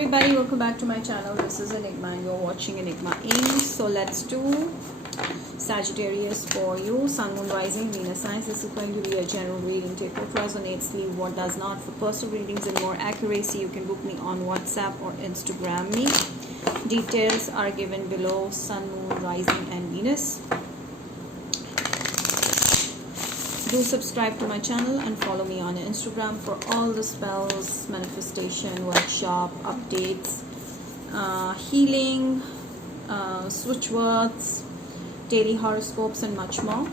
everybody, welcome back to my channel. This is Enigma and you're watching Enigma Ink. So let's do Sagittarius for you. Sun, Moon, Rising, Venus signs. This is going to be a general reading. Take what resonates, leave what does not. For personal readings and more accuracy, you can book me on WhatsApp or Instagram me. Details are given below. Sun, Moon, Rising and Venus. Do subscribe to my channel and follow me on Instagram for all the spells, manifestation, workshop, updates, healing, switch words, daily horoscopes and much more.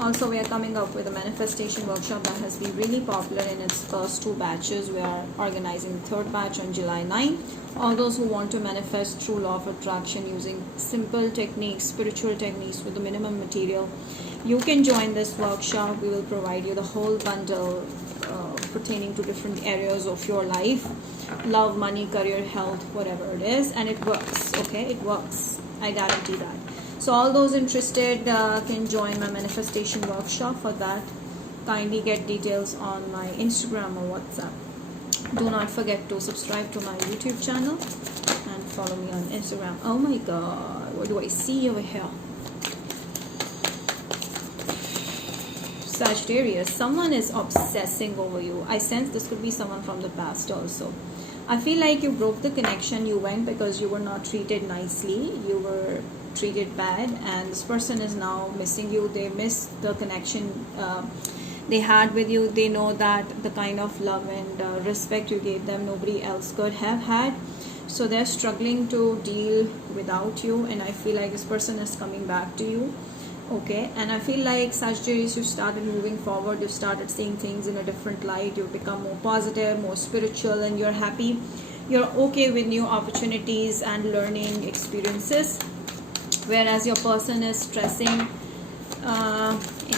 Also, we are coming up with a manifestation workshop that has been really popular in its first 2 batches. We are organizing the 3rd batch on July 9. All those who want to manifest through law of attraction using simple techniques, spiritual techniques with the minimum material, you can join this workshop. We will provide you the whole bundle pertaining to different areas of your life, love, money, career, health, whatever it is, and it works. Okay, it works, I guarantee that. So all those interested can join my manifestation workshop. For that, kindly get details on my Instagram or WhatsApp. Do not forget to subscribe to my YouTube channel and follow me on Instagram. Oh my god, what do I see over here? Sagittarius, someone is obsessing over you. I sense this could be someone from the past also. I feel like you broke the connection. You went because you were not treated nicely. You were treated bad, and this person is now missing you. They miss the connection they had with you. They know that the kind of love and respect you gave them, nobody else could have had. So they're struggling to deal without you, and I feel like this person is coming back to you. Okay, and I feel like Sagittarius, you started moving forward. You started seeing things in a different light. You've become more positive, more spiritual, and you're happy. You're okay with new opportunities and learning experiences, whereas your person is stressing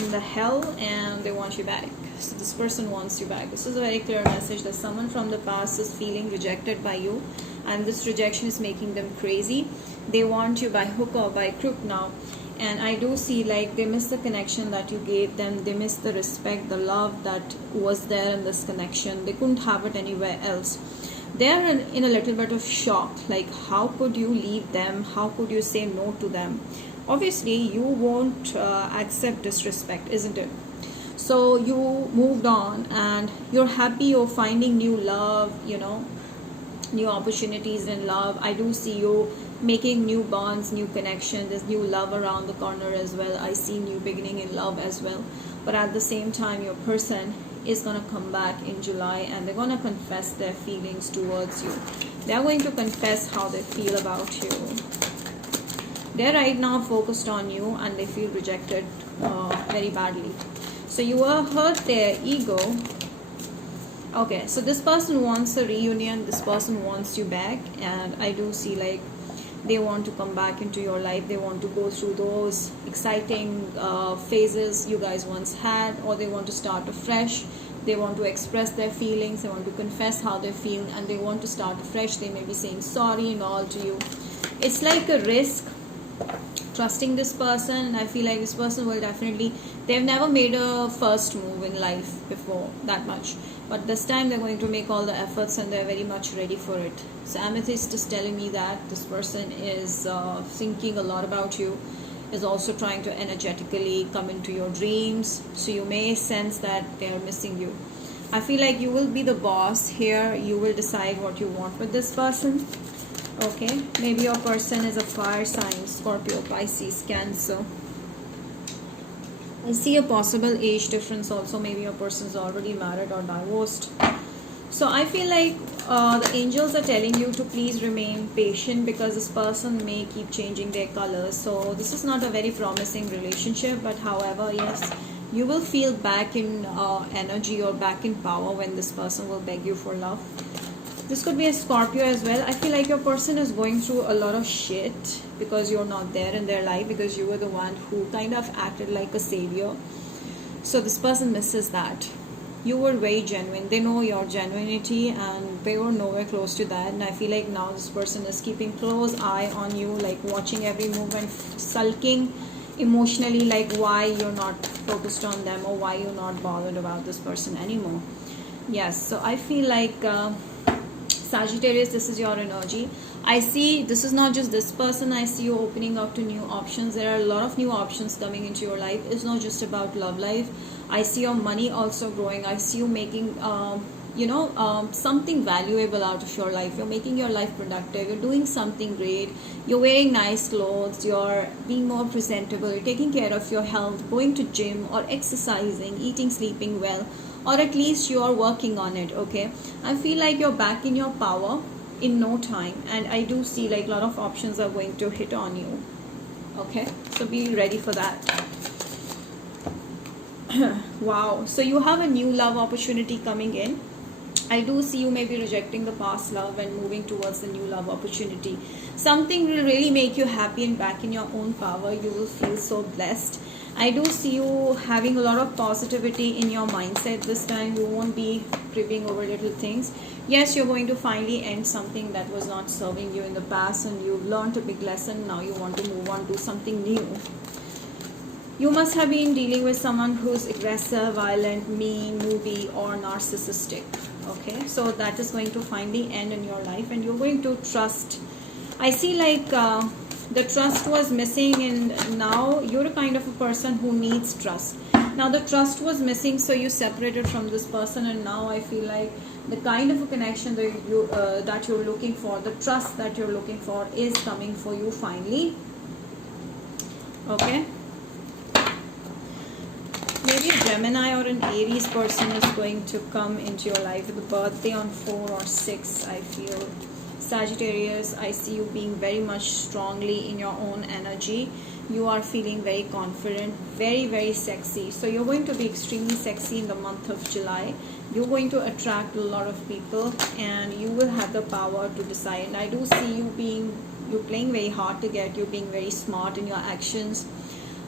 in the hell and they want you back. So this person wants you back. This is a very clear message that someone from the past is feeling rejected by you, and this rejection is making them crazy. They want you by hook or by crook now. And I do see like they miss the connection that you gave them. They miss the respect, the love that was there in this connection. They couldn't have it anywhere else. They're in a little bit of shock. Like, how could you leave them? How could you say no to them? Obviously, you won't accept disrespect, isn't it? So you moved on and you're happy. You're finding new love, you know, new opportunities in love. I do see you making new bonds, new connection. There's new love around the corner as well. I see new beginning in love as well. But at the same time, your person is going to come back in July and they're going to confess their feelings towards you. They're going to confess how they feel about you. They're right now focused on you and they feel rejected very badly. So you were hurt their ego. Okay, so this person wants a reunion. This person wants you back, and I do see like they want to come back into your life. They want to go through those exciting phases you guys once had, or they want to start afresh. They want to express their feelings. They want to confess how they feel, and they want to start afresh. They may be saying sorry and all to you. It's like a risk trusting this person, and I feel like this person will definitely, they've never made a first move in life before that much, but this time they're going to make all the efforts and they're very much ready for it. So Amethyst is telling me that this person is thinking a lot about you, is also trying to energetically come into your dreams. So you may sense that they're missing you. I feel like you will be the boss here. You will decide what you want with this person. Okay, maybe your person is a fire sign, Scorpio, Pisces, Cancer. I see a possible age difference also. Maybe your person is already married or divorced. So I feel like the angels are telling you to please remain patient, because this person may keep changing their colors. So this is not a very promising relationship, but however, yes, you will feel back in energy or back in power when this person will beg you for love. This could be a Scorpio as well. I feel like your person is going through a lot of shit because you're not there in their life, because you were the one who kind of acted like a savior. So this person misses that. You were very genuine. They know your genuinity and they were nowhere close to that. And I feel like now this person is keeping close eye on you, like watching every movement, sulking emotionally, like why you're not focused on them or why you're not bothered about this person anymore. Yes, so I feel like Sagittarius, this is your energy. I see this is not just this person. I see you opening up to new options. There are a lot of new options coming into your life. It's not just about love life. I see your money also growing. I see you making something valuable out of your life. You're making your life productive. You're doing something great. You're wearing nice clothes. You're being more presentable. You're taking care of your health, going to gym or exercising, eating, sleeping well, or at least you are working on it. Okay, I feel like you're back in your power in no time, and I do see like a lot of options are going to hit on you. Okay, so be ready for that. Wow, so you have a new love opportunity coming in. I do see you may be rejecting the past love and moving towards the new love opportunity. Something will really make you happy and back in your own power. You will feel so blessed. I do see you having a lot of positivity in your mindset this time. You won't be tripping over little things. Yes, you're going to finally end something that was not serving you in the past, and you've learned a big lesson. Now you want to move on to something new. You must have been dealing with someone who's aggressive, violent, mean, moody, or narcissistic. Okay, so that is going to finally end in your life, and you're going to trust. I see like the trust was missing, and now you're a kind of a person who needs trust. Now the trust was missing, so you separated from this person, and now I feel like the kind of a connection that you're looking for, the trust that you're looking for, is coming for you finally. Okay. Maybe a Gemini or an Aries person is going to come into your life with a birthday on 4 or 6, I feel. Sagittarius, I see you being very much strongly in your own energy. You are feeling very confident, very, very sexy. So you're going to be extremely sexy in the month of July. You're going to attract a lot of people, and you will have the power to decide. And I do see you're playing very hard to get. You're being very smart in your actions.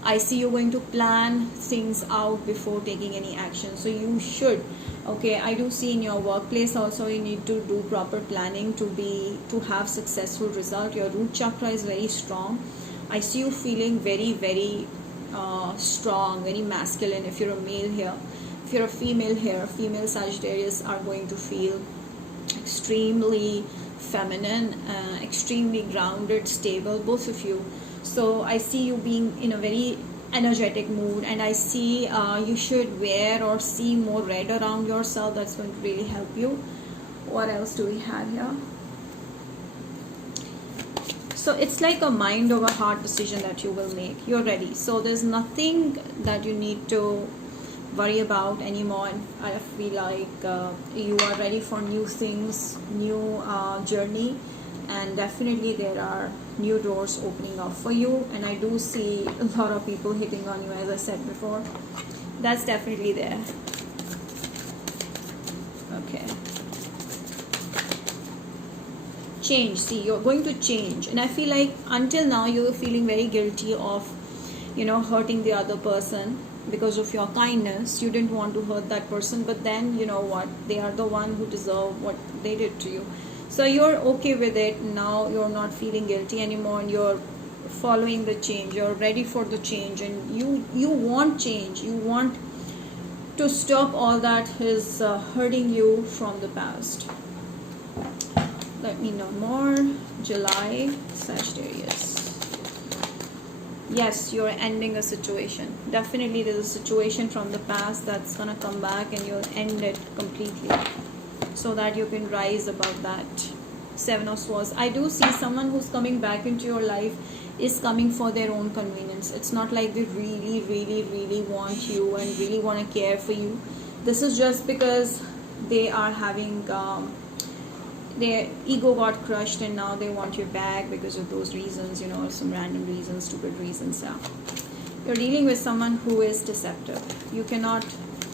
I see you're going to plan things out before taking any action. So you should. Okay, I do see in your workplace also you need to do proper planning to have successful result. Your root chakra is very strong. I see you feeling very, very strong, very masculine if you're a male here. If you're a female here, female Sagittarius are going to feel extremely feminine, extremely grounded, stable, both of you. So I see you being in a very energetic mood, and I see you should wear or see more red around yourself. That's going to really help you. What else do we have here? So it's like a mind over heart decision that you will make. You're ready. So there's nothing that you need to worry about anymore. I feel like you are ready for new things, new journey, and definitely there are new doors opening up for you. And I do see a lot of people hitting on you, as I said before. That's definitely there. Okay. Change. See, you're going to change, and I feel like until now you were feeling very guilty of hurting the other person because of your kindness. You didn't want to hurt that person, but then you know what, they are the one who deserve what they did to you. So you're okay with it now. You're not feeling guilty anymore, and you're following the change. You're ready for the change, and you want change. You want to stop all that is hurting you from the past. Let me know more. July, Sagittarius. Yes, you're ending a situation. Definitely there's a situation from the past that's gonna come back, and you'll end it completely so that you can rise above that. 7 of Swords. I do see someone who's coming back into your life is coming for their own convenience. It's not like they really, really, really want you and really want to care for you. This is just because they are having their ego got crushed, and now they want you back because of those reasons, some random reasons, stupid reasons. Yeah. You're dealing with someone who is deceptive. You cannot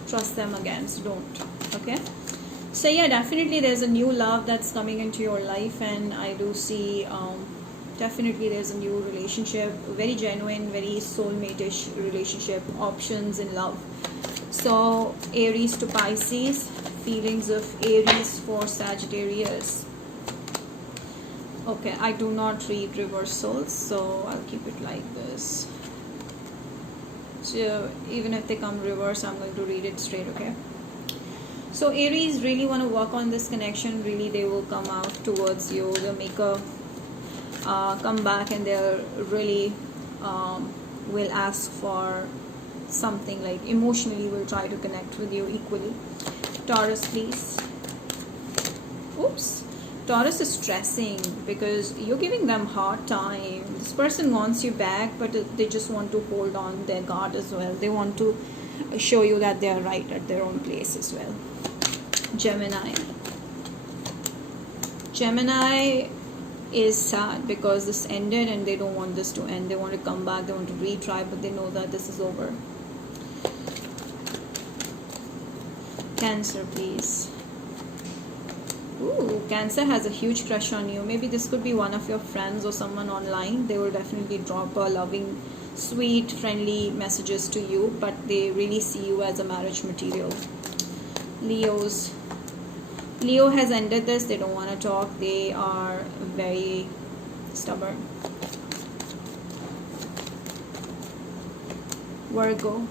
trust them again, so don't. Okay. So yeah, definitely there's a new love that's coming into your life, and I do see definitely there's a new relationship, very genuine, very soulmate-ish relationship, options in love. So Aries to Pisces, feelings of Aries for Sagittarius. Okay, I do not read reversals, so I'll keep it like this. So even if they come reverse, I'm going to read it straight. Okay. So Aries really want to work on this connection. Really, they will come out towards you. They'll make a comeback, and they'll really will ask for something, like emotionally will try to connect with you equally. Taurus, please. Oops. Taurus is stressing because you're giving them hard time. This person wants you back, but they just want to hold on their guard as well. They want to show you that they are right at their own place as well. Gemini. Gemini is sad because this ended and they don't want this to end. They want to come back, they want to retry, but they know that this is over. Cancer, please. Ooh, Cancer has a huge crush on you. Maybe this could be one of your friends or someone online. They will definitely drop a loving, sweet, friendly messages to you, but they really see you as a marriage material. Leos. Leo has ended this. They don't want to talk. They are very stubborn. Virgo.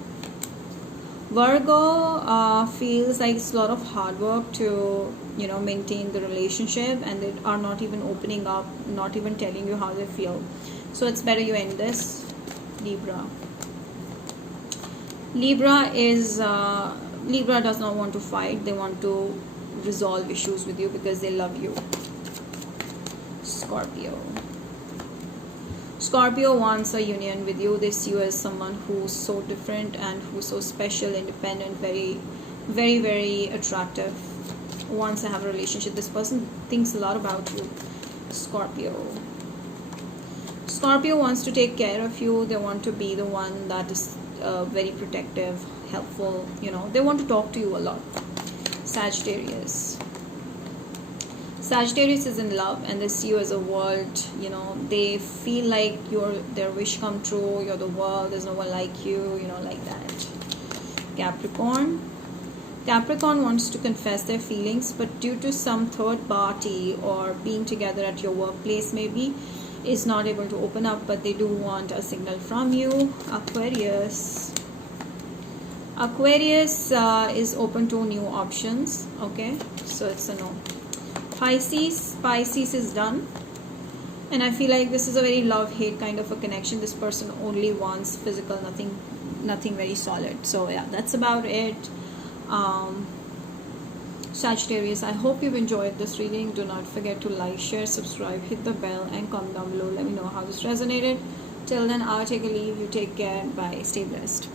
Virgo feels like it's a lot of hard work to maintain the relationship, and they are not even opening up, not even telling you how they feel. So it's better you end this. Libra. Libra does not want to fight. They want to resolve issues with you because they love you. Scorpio. Scorpio wants a union with you. They see you as someone who's so different and who's so special, independent, very, very, very attractive. Wants to have a relationship. This person thinks a lot about you. Scorpio. Scorpio wants to take care of you. They want to be the one that is very protective, helpful. They want to talk to you a lot. Sagittarius. Sagittarius is in love and they see you as a world. They feel like you're their wish come true. You're the world. There's no one like you. Like that. Capricorn. Capricorn wants to confess their feelings, but due to some third party or being together at your workplace maybe, is not able to open up, but they do want a signal from you. Aquarius. Aquarius is open to new options. Okay, so it's a no. Pisces. Pisces is done. And I feel like this is a very love-hate kind of a connection. This person only wants physical, nothing very solid. So yeah, that's about it. Sagittarius, I hope you've enjoyed this reading. Do not forget to like, share, subscribe, hit the bell, and comment down below. Let me know how this resonated. Till then, I'll take a leave. You take care. Bye. Stay blessed.